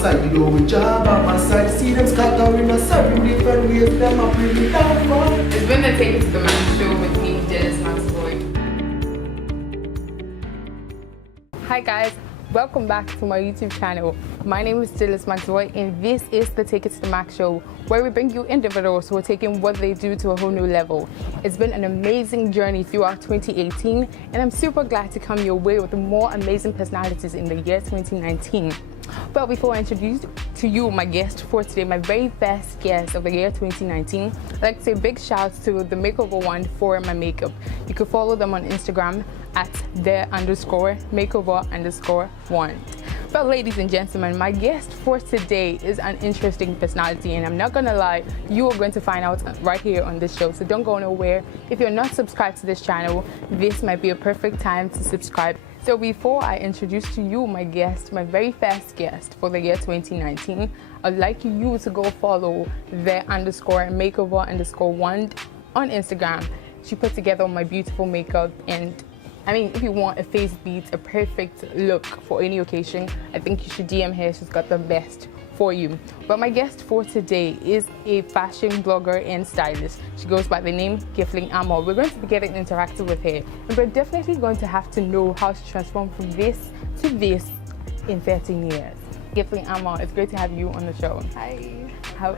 side, you know, with job on my side. See them scattering us 7 different ways, them a bring me down, man. It's been the Take It to the Max show with me, Dennis Maxwell. Hi guys, welcome back to my YouTube channel. My name is Stylist Maxwell and this is the Take It to the Max show, where we bring you individuals who are taking what they do to a whole new level. It's been an amazing journey throughout 2018 and I'm super glad to come your way with more amazing personalities in the year 2019. But before I introduce to you my guest for today, my very first guest of the year 2019, I'd like to say big shouts to the Makeover One for my makeup. You can follow them on Instagram at @makeover_one. But ladies and gentlemen, my guest for today is an interesting personality, and I'm not gonna lie, you are going to find out right here on this show, so don't go nowhere. If you're not subscribed to this channel, this might be a perfect time to subscribe. So before I introduce to you my guest, my very first guest for the year 2019, I'd like you to go follow @makeover_one on Instagram. She put together my beautiful makeup, and I mean, if you want a face beat, a perfect look for any occasion, I think you should DM her. She's got the best for you. But my guest for today is a fashion blogger and stylist. She goes by the name Gifling Amor. We're going to be getting interactive with her, and we're definitely going to have to know how she transformed from this to this in 13 years. Gifling Amor, it's great to have you on the show. Hi. How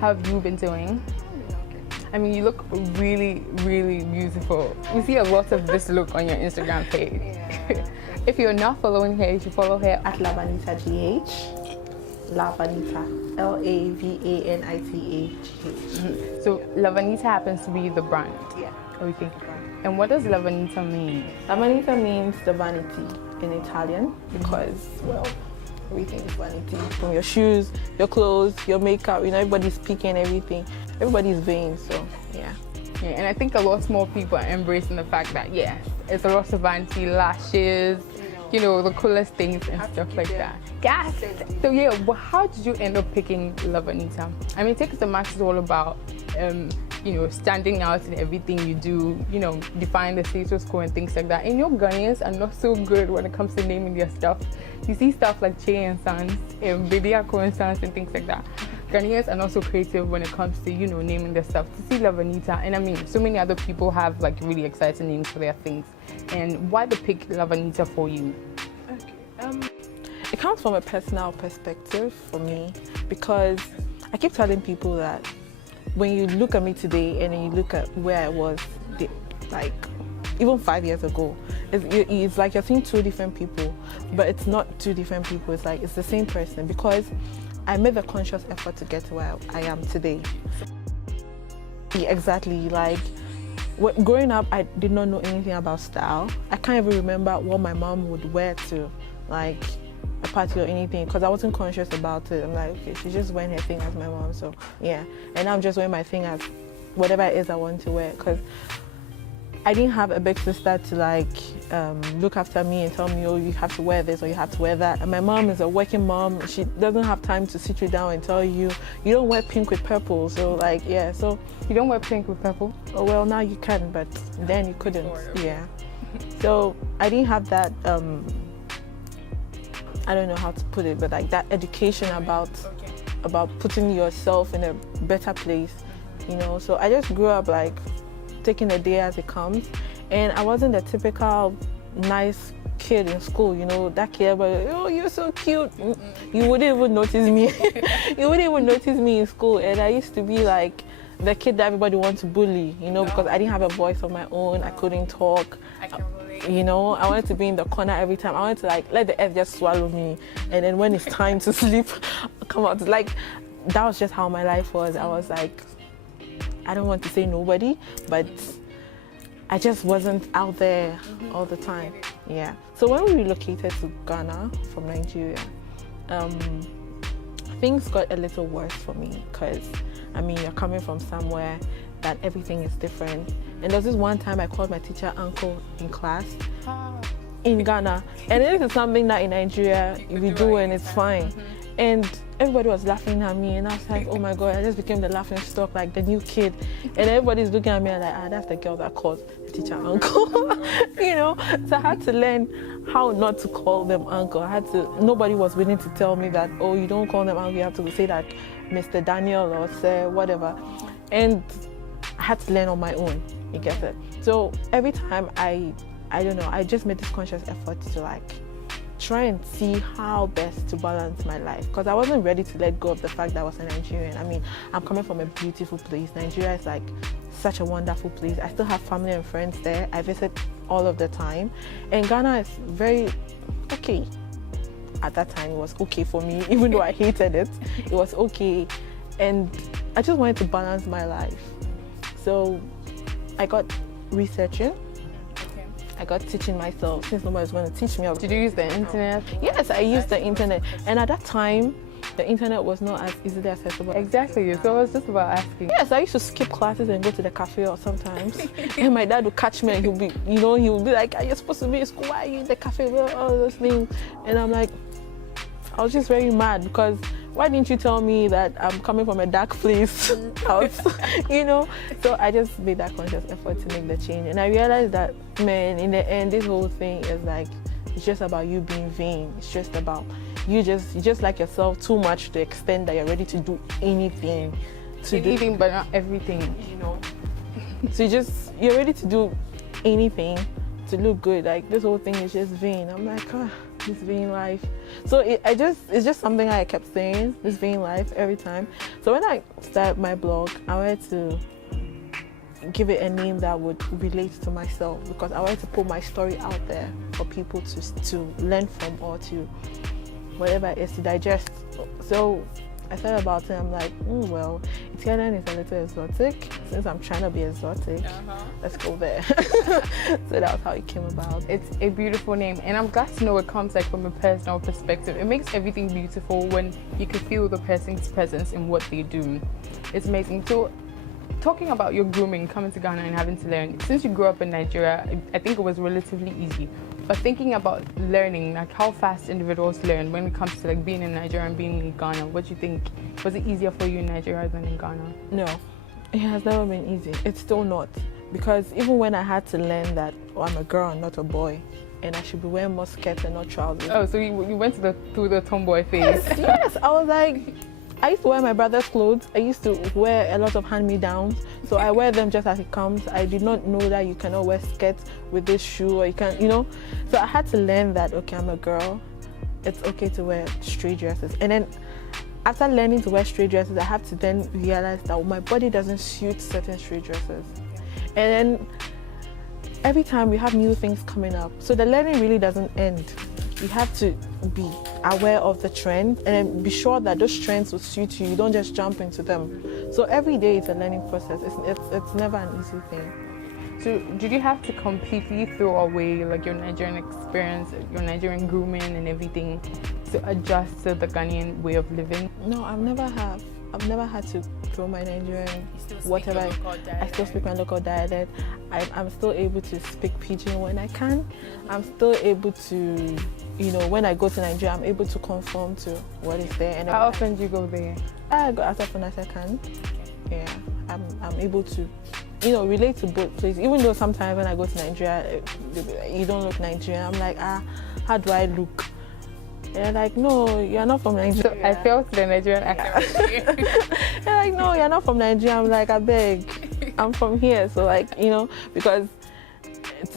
have you been doing? I mean, you look really, really beautiful. We see a lot of this look on your Instagram page. Yeah. If you're not following her, you should follow her At LaVanita GH. LaVanita. LaVanita. So LaVanita happens to be the brand. Yeah. Okay. And what does LaVanita mean? LaVanita means the vanity in Italian because, well, everything is vanity. From your shoes, your clothes, your makeup, you know, everybody's picking everything. Everybody's vain, so yeah. Yeah, and I think a lot more people are embracing the fact that, yes, it's a lot of vanity, lashes, you know, the coolest things and stuff like that. Yes! So yeah, well, how did you end up picking LaVanita? I mean, Take It to the Max is all about, you know, standing out in everything you do, you know, define the status quo and things like that. And your Ghanaians are not so good when it comes to naming their stuff. You see stuff like Che and Sons, Bediako and Sons and things like that. Ghanaians are not so creative when it comes to, you know, naming their stuff. To see LaVanita, and I mean, so many other people have like really exciting names for their things. And why the pick LaVanita for you? Okay. It comes from a personal perspective for me because I keep telling people that when you look at me today and then you look at where I was, like even 5 years ago, it's like you're seeing two different people, but it's not two different people. It's like it's the same person because I made a conscious effort to get to where I am today. Exactly, like growing up, I did not know anything about style. I can't even remember what my mom would wear to like a party or anything because I wasn't conscious about it. I'm like, okay, she's just wearing her thing as my mom, so yeah. And I'm just wearing my thing as whatever it is I want to wear because I didn't have a big sister to like look after me and tell me, oh, you have to wear this or you have to wear that. And my mom is a working mom. She doesn't have time to sit you down and tell you, you don't wear pink with purple. So like, yeah, so. You don't wear pink with purple? Oh, well, now you can, but then you couldn't, yeah. So I didn't have that, I don't know how to put it, but like that education about putting yourself in a better place, you know. So I just grew up like taking a day as it comes, and I wasn't the typical nice kid in school, you know, that kid, but oh, you're so cute. You wouldn't even notice me. You wouldn't even notice me in school, and I used to be like the kid that everybody wants to bully, you know, because I didn't have a voice of my own. I couldn't talk. You know, I wanted to be in the corner every time. I wanted to like let the earth just swallow me, and then when it's time to sleep, I'll come out. Like that was just how my life was. I was like, I don't want to say nobody, but I just wasn't out there all the time. Yeah. So when we relocated to Ghana from Nigeria, things got a little worse for me because, I mean, you're coming from somewhere that everything is different. And there was this one time I called my teacher uncle in class in Ghana. And this is something that in Nigeria we do and it's fine. And everybody was laughing at me, and I was like, oh my God, I just became the laughing stock, like the new kid. And everybody's looking at me and like, that's the girl that calls the teacher uncle. You know, so I had to learn how not to call them uncle. Nobody was willing to tell me that, oh, you don't call them uncle, you have to say that Mr. Daniel or Sir, whatever. And I had to learn on my own, you get it? So every time I don't know, I just made this conscious effort to like try and see how best to balance my life, because I wasn't ready to let go of the fact that I was a Nigerian. I mean, I'm coming from a beautiful place. Nigeria is like such a wonderful place. I still have family and friends there. I visit all of the time, and Ghana is very okay. At that time, it was okay for me, even though I hated it. It was okay, and I just wanted to balance my life. So I got researching. I got teaching myself, since nobody's going to teach me. Did you use the internet? Yes, I used the internet. And at that time, the internet was not as easily accessible. Exactly, so I was just about asking. Yes, I used to skip classes and go to the cafe or sometimes. And my dad would catch me and he would be like, are you supposed to be in school? Why are you in the cafe? All those things. And I'm like, I was just very mad, because why didn't you tell me that I'm coming from a dark place house, you know? So I just made that conscious effort to make the change. And I realized that, man, in the end, this whole thing is like, it's just about you being vain. It's just about you just like yourself too much to the extent that you're ready to do anything. Anything, but not everything, you know? So you're ready to do anything to look good. Like, this whole thing is just vain. I'm like, this vain life. So it's just something I kept saying, this vain life, every time. So when I started my blog, I wanted to give it a name that would relate to myself, because I wanted to put my story out there for people to learn from, or to whatever it is, to digest. So I thought about it, I'm like, well, Italian is a little exotic. Since I'm trying to be exotic, let's go there. So that was how it came about. It's a beautiful name, and I'm glad to know it comes like from a personal perspective. It makes everything beautiful when you can feel the person's presence in what they do. It's amazing. So, talking about your grooming, coming to Ghana and having to learn, since you grew up in Nigeria, I think it was relatively easy. But thinking about learning, like how fast individuals learn when it comes to like being in Nigeria and being in Ghana, what do you think? Was it easier for you in Nigeria than in Ghana? No, it has never been easy. It's still not. Because even when I had to learn that I'm a girl and not a boy, and I should be wearing more skirts and not trousers. Oh, so you went through the tomboy phase? Yes, I was like, I used to wear my brother's clothes. I used to wear a lot of hand-me-downs. So I wear them just as it comes. I did not know that you cannot wear skirts with this shoe, or you can't, you know. So I had to learn that, okay, I'm a girl. It's okay to wear straight dresses. And then after learning to wear straight dresses, I have to then realize that my body doesn't suit certain straight dresses. And then every time we have new things coming up. So the learning really doesn't end. You have to be aware of the trend and then be sure that those trends will suit you. You don't just jump into them. So every day is a learning process. It's never an easy thing. So did you have to completely throw away like your Nigerian experience, your Nigerian grooming and everything to adjust to the Ghanaian way of living? No, I've never had to throw my Nigerian whatever. I still speak my local dialect. I'm still able to speak Pidgin when I can. I'm still able to, you know, when I go to Nigeria, I'm able to conform to what is there. And how often do you go there? I go as often as I can. Yeah, I'm able to, you know, relate to both places. Even though sometimes when I go to Nigeria, you don't look Nigerian. I'm like, how do I look? And they're like, no, you're not from Nigeria. So I felt the Nigerian accent. They're like, no, you're not from Nigeria. I'm like, I beg, I'm from here. So like, you know, because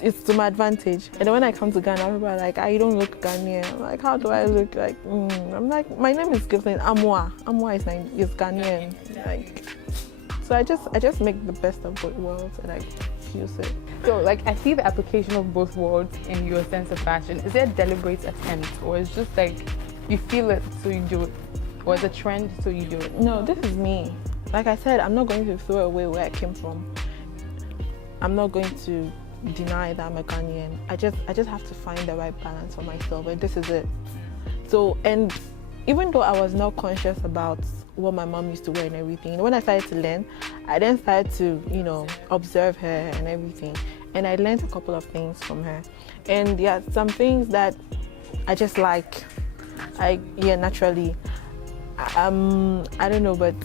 it's to my advantage. And then when I come to Ghana, people are like, you don't look Ghanaian. I'm like, how do I look like? I'm like, my name is Giflin Amwa. Amwa is Ghanaian. Like, so I just make the best of both worlds and I fuse it. So like I see the application of both worlds in your sense of fashion. Is it a deliberate attempt, or is just like you feel it so you do it, or is it a trend so you do it? No, this is me. Like I said, I'm not going to throw away where I came from. I'm not going to deny that I'm a Ghanaian. I just have to find the right balance for myself, and this is it. So, and even though I was not conscious about what my mom used to wear and everything, when I started to learn, I then started to, you know, observe her and everything. And I learned a couple of things from her. And there are some things that I just like. Naturally. I don't know, but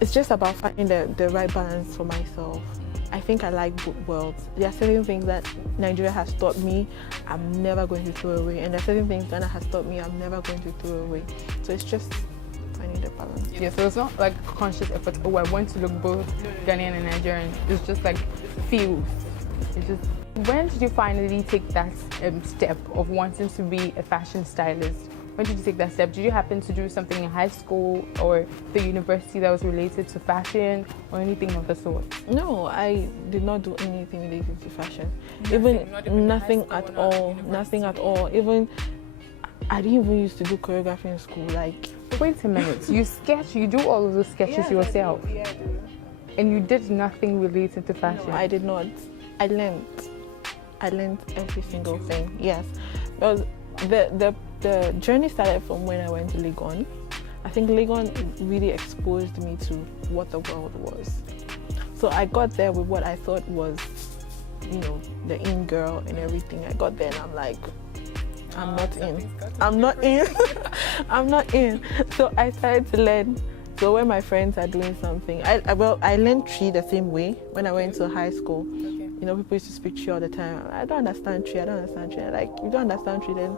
it's just about finding the right balance for myself. I think I like both worlds. There are certain things that Nigeria has taught me I'm never going to throw away, and there are certain things Ghana has taught me I'm never going to throw away. So it's just finding the balance. Yeah, so it's not like a conscious effort, oh, I want to look both Ghanaian and Nigerian. It's just like feels. It's just. When did you finally take that step of wanting to be a fashion stylist? When did you take that step? Did you happen to do something in high school or the university that was related to fashion or anything of the sort? No, I did not do anything related to fashion. Nothing at all. Nothing at all. Even I didn't even used to do choreography in school. Like, wait a minute. You sketch. You do all of those sketches yourself. Yeah, I do. And you did nothing related to fashion. No, I did not. I learned every single thing. Yes, because the journey started from when I went to Legon. I think Legon really exposed me to what the world was. So I got there with what I thought was, the in girl and everything. I got there and I'm like, I'm not in. I'm not in. So I started to learn. So when my friends are doing something, I learned tree the same way when I went to high school. People used to speak tree all the time. I don't understand tree. Like, you don't understand tree, then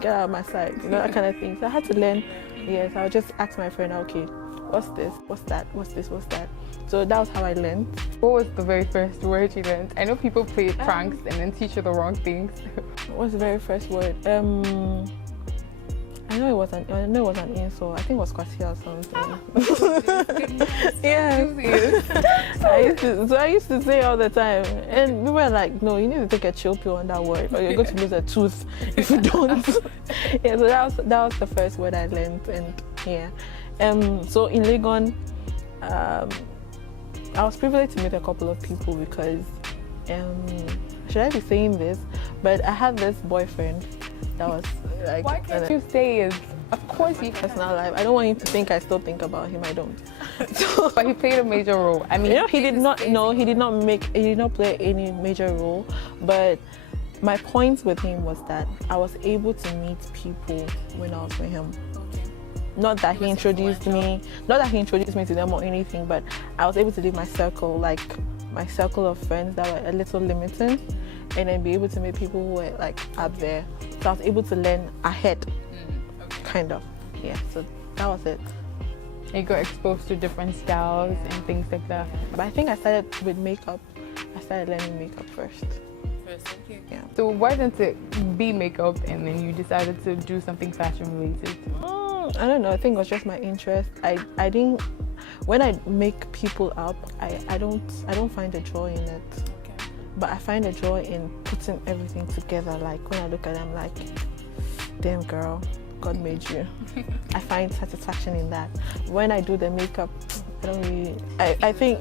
get out of my sight. That kind of thing. So I had to learn. Yes, I would just ask my friend, okay, what's this? What's that? What's this? What's that? So that was how I learned. What was the very first word you learned? I know people play pranks and then teach you the wrong things. What's the very first word? I know it was an insult. I think it was Kwasi or something. Yeah. I used to say all the time, and we were like, "No, you need to take a chill pill on that word, or you're going to lose a tooth if you don't." Yeah. So that was the first word I learned, and yeah. So in Legon, I was privileged to meet a couple of people because, should I be saying this? But I had this boyfriend that was like. Why can't you say it? Of course you can. Personal life. I don't want him to think I still think about him. I don't. So, but he played a major role. I mean, he did not. No, he did not play any major role. But my point with him was that I was able to meet people when I was with him. Not that he introduced me to them or anything, but I was able to leave my circle of friends that were a little limiting, and then be able to meet people who were like up there. So I was able to learn ahead, kind of. Yeah, so that was it. You got exposed to different styles and things like that. But I think I started with makeup. I started learning makeup first. Okay. Yeah. So why didn't it be makeup and then you decided to do something fashion related? I don't know. I think it was just my interest. I didn't. When I make people up, I don't find a joy in it. Okay. But I find a joy in putting everything together. Like when I look at them, like, damn girl, God made you. I find satisfaction in that. When I do the makeup, I don't really. I think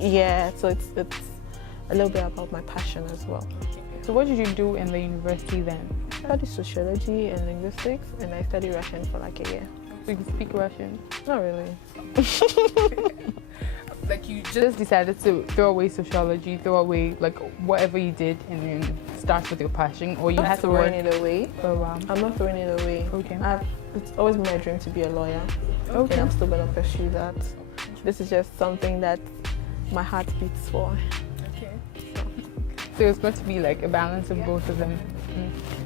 so. It's a little bit about my passion as well. So what did you do in the university then? I studied sociology and linguistics, and I studied Russian for like a year. So you speak Russian? Not really. Like you just decided to throw away sociology, throw away like whatever you did, and then start with your passion, or you had to throwing it away. For a while. I'm not throwing it away. Okay. It's always been my dream to be a lawyer. Okay. And I'm still gonna pursue that. This is just something that my heart beats for. Okay. So it's going to be like a balance of both of them.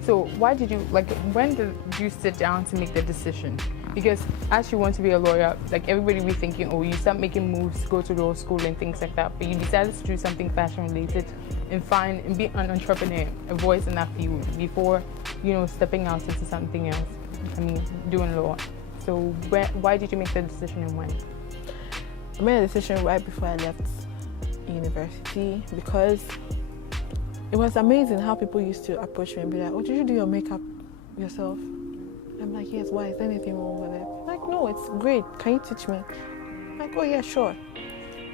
So why did you when did you sit down to make the decision? Because as you want to be a lawyer, like everybody be thinking, oh, you start making moves, go to law school and things like that. But you decided to do something fashion related and be an entrepreneur, a voice in that field before, stepping out into something else. I mean, doing law. So why did you make the decision and when? I made a decision right before I left university because it was amazing how people used to approach me and be like, oh, did you do your makeup yourself? I'm like, yes, why? Is there anything wrong with it? I'm like, no, it's great. Can you teach me? I'm like, oh, yeah, sure.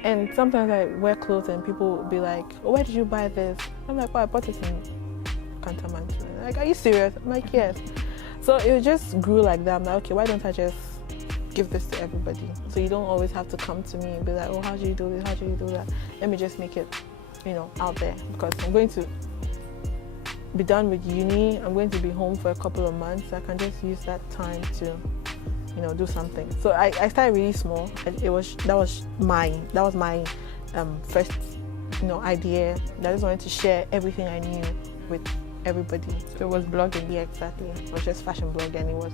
And sometimes I wear clothes and people will be like, oh, where did you buy this? I'm like, oh, I bought it in Cantonment. Like, are you serious? I'm like, yes. So it just grew like that. I'm like, okay, why don't I just give this to everybody? So you don't always have to come to me and be like, oh, how do you do this? How do you do that? Let me just make it, out there, because I'm going to be done with uni. I'm going to be home for a couple of months. I can just use that time to do something. So I started really small. That was my first idea. I just wanted to share everything I knew with everybody. So it was blogging. Yeah, exactly. It was just fashion blogging. It was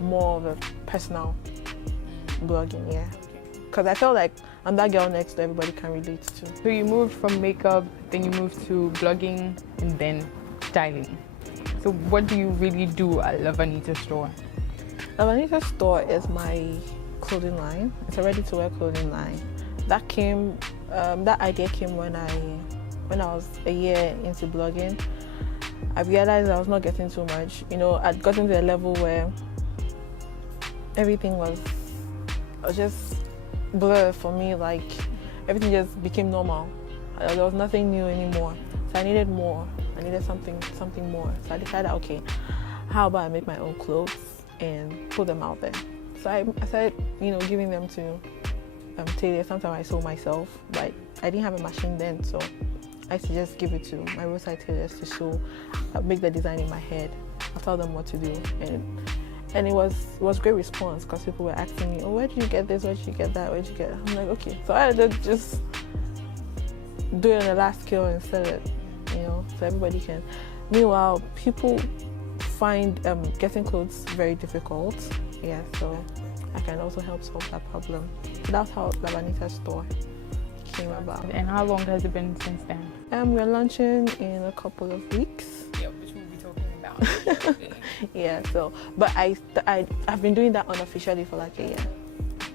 more of a personal blogging, yeah. Because I felt like I'm that girl next to everybody can relate to. So you moved from makeup, then you moved to blogging, and then styling. So what do you really do at LaVanita store? LaVanita store is my clothing line. It's a ready-to-wear clothing line. That idea came when I was a year into blogging. I realized I was not getting too much. I'd gotten to a level where everything was just blur for me. Like everything just became normal. There was nothing new anymore. So I needed more. I needed something more. So I decided, okay, how about I make my own clothes and put them out there. So I started, giving them to tailors. Sometimes I sew myself, but I didn't have a machine then, so I used to just give it to my roadside tailors to sew, make the design in my head. I tell them what to do, and it was great response because people were asking me, oh, where did you get this? Where did you get that? Where did you get that? I'm like, okay. So I just do it on a large scale and sell it, so everybody can. Meanwhile, people find getting clothes very difficult. Yeah, so I can also help solve that problem. That's how LaVanita store came about. And how long has it been since then? We're launching in a couple of weeks. Yeah, which we'll be talking about. Yeah, so, but I've been doing that unofficially for like a year.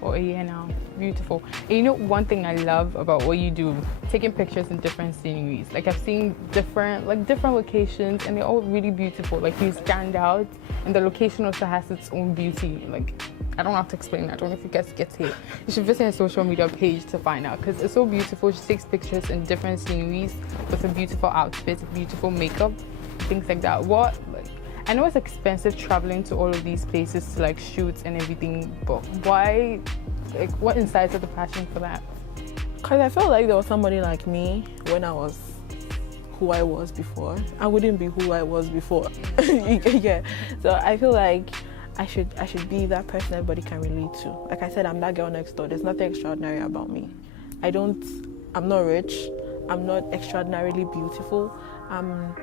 For a year now. Beautiful. And one thing I love about what you do, taking pictures in different sceneries. Like I've seen different locations, and they're all really beautiful. Like you stand out, and the location also has its own beauty. Like I don't have to explain that. I don't know if you guys get it. You should visit her social media page to find out, because it's so beautiful. She takes pictures in different sceneries with a beautiful outfit, beautiful makeup, things like that. I know it's expensive traveling to all of these places to shoots and everything, but why, what incites the passion for that? Because I felt like there was somebody like me when I was who I was before. I wouldn't be who I was before. Yeah. So I feel like I should be that person everybody can relate to. Like I said, I'm that girl next door. There's nothing extraordinary about me. I'm not rich. I'm not extraordinarily beautiful. I'm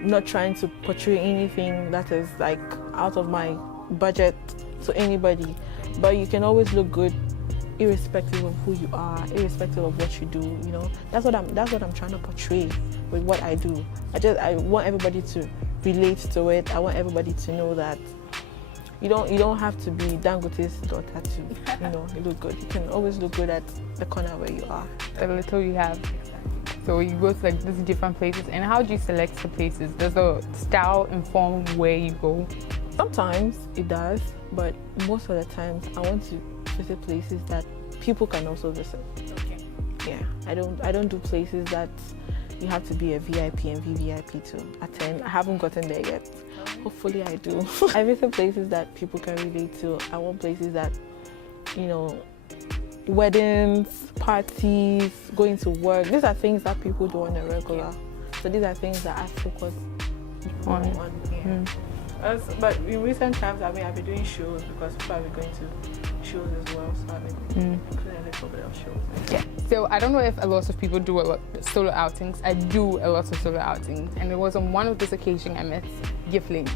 not trying to portray anything that is out of my budget to anybody, but you can always look good irrespective of who you are, irrespective of what you do. That's what I'm trying to portray with what I do. I want everybody to relate to it. I want everybody to know that you don't have to be Dangote's daughter to look good. You can always look good at the corner where you are. The little you have. So you go to these different places, and how do you select the places? Does the style inform where you go? Sometimes it does, but most of the times I want to visit places that people can also visit. Okay. Yeah, I don't do places that you have to be a VIP and VVIP to attend. I haven't gotten there yet. Hopefully I do. I visit places that people can relate to. I want places that, weddings, parties, going to work. These are things that people do on a regular. So these are things that I focus on. Yeah. But in recent times, I've been doing shows because people have been going to shows as well. So I've been including a little bit of shows. Yeah. So I don't know if a lot of people do a lot of solo outings. I do a lot of solo outings, and it was on one of this occasion I met Gifling.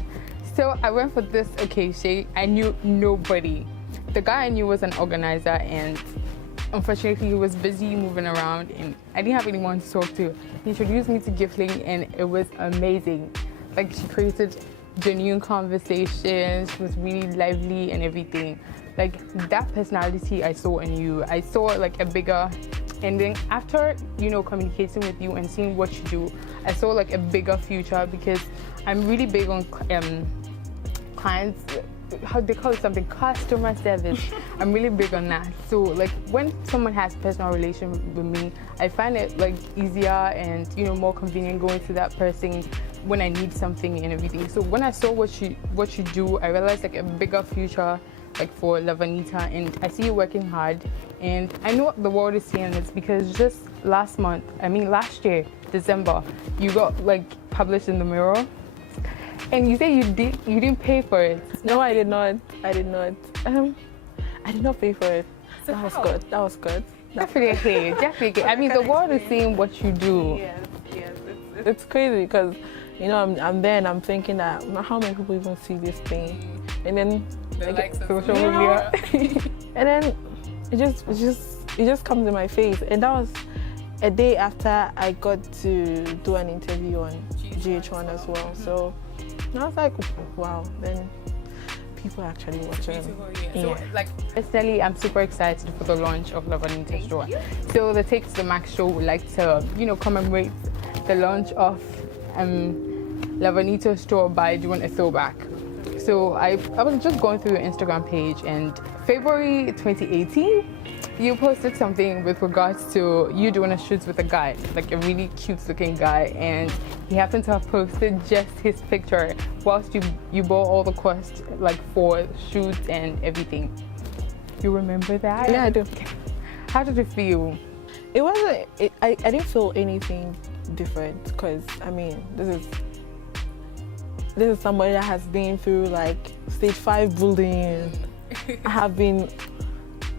So I went for this occasion. I knew nobody. The guy I knew was an organizer, and unfortunately he was busy moving around, and I didn't have anyone to talk to. He introduced me to Gifling, and it was amazing. She created genuine conversations. She was really lively and everything. That personality I saw in you, I saw a bigger, and then after communicating with you and seeing what you do, I saw a bigger future, because I'm really big on clients, how they call it something, customer service. I'm really big on that. So when someone has personal relation with me, I find it easier and more convenient going to that person when I need something and everything. So when I saw what you do, I realized a bigger future for LaVanita, and I see you working hard, and I know the world is seeing this, because just last year, December, you got published in the Mirror. And you say you didn't pay for it. No, I did not. I did not. I did not pay for it. So That was how? good. That was good. Definitely. I mean, the world is seeing what you do. Yes. It's crazy because, you know, I'm there and I'm thinking that how many people even see this thing, and then Social media. and then it just comes in my face, and that was a day after I got to do an interview on GH1 as well. So I was like, wow, then people are actually watching. So, like, personally, I'm super excited for the launch of LaVanita store. So the Take to the Max show would like to, you know, commemorate the launch of LaVanita store by doing a throwback. So I was just going through your Instagram page, and February 2018, you posted something with regards to you doing a shoot with a guy, like a really cute looking guy, and he happened to have posted just his picture whilst you bore all the cost, like for shoots and everything. You remember that? Yeah, I do. How did it feel? It wasn't. I didn't feel anything different because I mean this is somebody that has been through like stage 5 bullying. I have been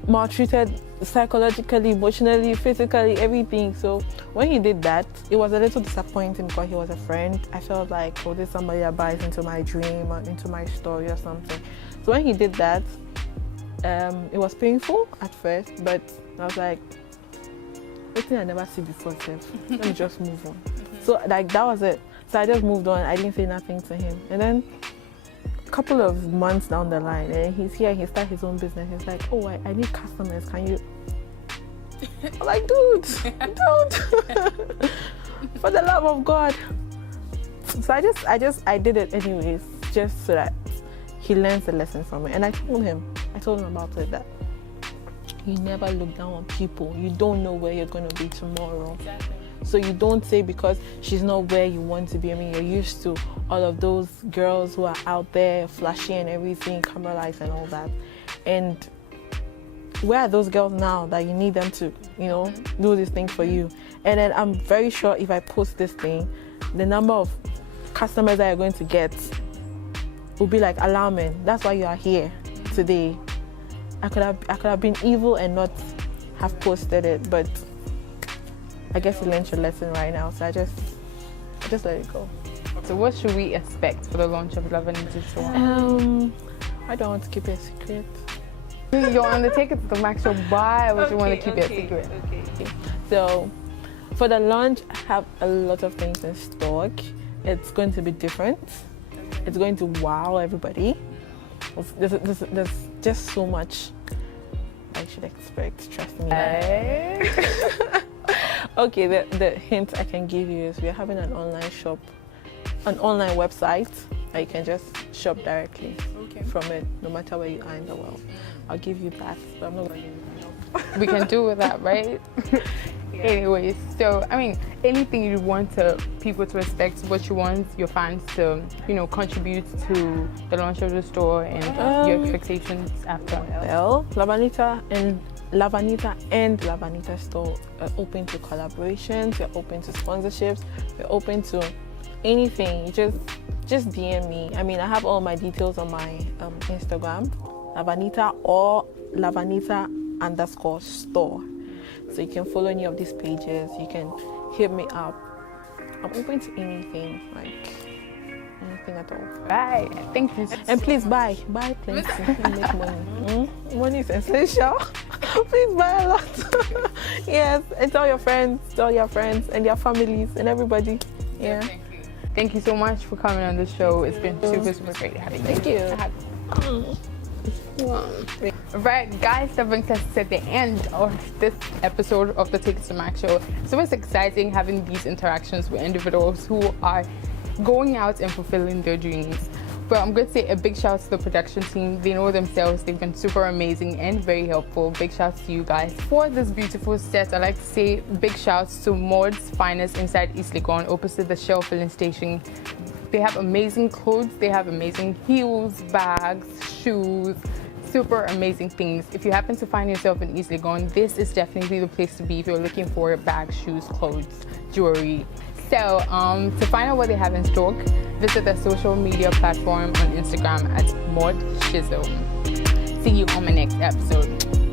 maltreated psychologically, emotionally, physically, everything. So when he did that, it was a little disappointing because he was a friend. I felt like, oh, there's somebody that buys into my dream or into my story or something. So when he did that, it was painful at first, but I was like, something I never see before, let me just move on. So like that was it. So I just moved on. I didn't say nothing to him. And then a couple of months down the line, and he's here, he started his own business. He's like, oh, I need customers. Can you? I'm like, dude, for the love of God. So I did it anyways, just so that he learns the lesson from it. And I told him about it, that you never look down on people. You don't know where you're going to be tomorrow. Exactly. So you don't say because she's not where you want to be. I mean, you're used to all of those girls who are out there flashy and everything, camera lights and all that. And where are those girls now that you need them to, you know, do this thing for you? And then I'm very sure if I post this thing, the number of customers that you're going to get will be like alarming. That's why you are here today. I could have been evil and not have posted it, but I guess you learned your lesson right now, so I just let it go. So what should we expect for the launch of LaVanita store? I don't want to keep it a secret. You're on the Take It to the Max show. Why would you want to keep it a secret? Okay. So for the launch, I have a lot of things in stock. It's going to be different. It's going to wow everybody. There's just so much I should expect, trust me. Okay, the hint I can give you is we're having an online shop, an online website that you can just shop directly from it, no matter where you are in the world. I'll give you that, but I'm not going to give you help. We can do with that, right? Anyways, so I mean, anything you want people to respect, what you want your fans to, you know, contribute to the launch of the store and your expectations after. Well, LaVanita and LaVanita store are open to collaborations. We're open to sponsorships. We're open to anything. Just DM me. I mean, I have all my details on my Instagram, LaVanita or LaVanita_store. So you can follow any of these pages. You can hit me up. I'm open to anything, like anything at all. Right. Thank you. And please buy plenty and make money. Money is essential. Please buy a lot. Yes, and tell your friends and their families and everybody. Yeah. Thank you so much for coming on the show. It's been super great having you. Thank you. Right, guys, that brings us to the end of this episode of the Take It to the Max show. So it's exciting having these interactions with individuals who are going out and fulfilling their dreams. But I'm going to say a big shout out to the production team. They know themselves. They've been super amazing and very helpful. Big shout out to you guys for this beautiful set. I'd like to say big shouts to Maud's Finest inside East Legon, opposite the Shell filling station. They have amazing clothes. They have amazing heels, bags, shoes, super amazing things. If you happen to find yourself in East Legon, this is definitely the place to be if you're looking for bags, shoes, clothes, jewelry, So to find out what they have in stock, visit their social media platform on Instagram at modshizzo. See you on my next episode.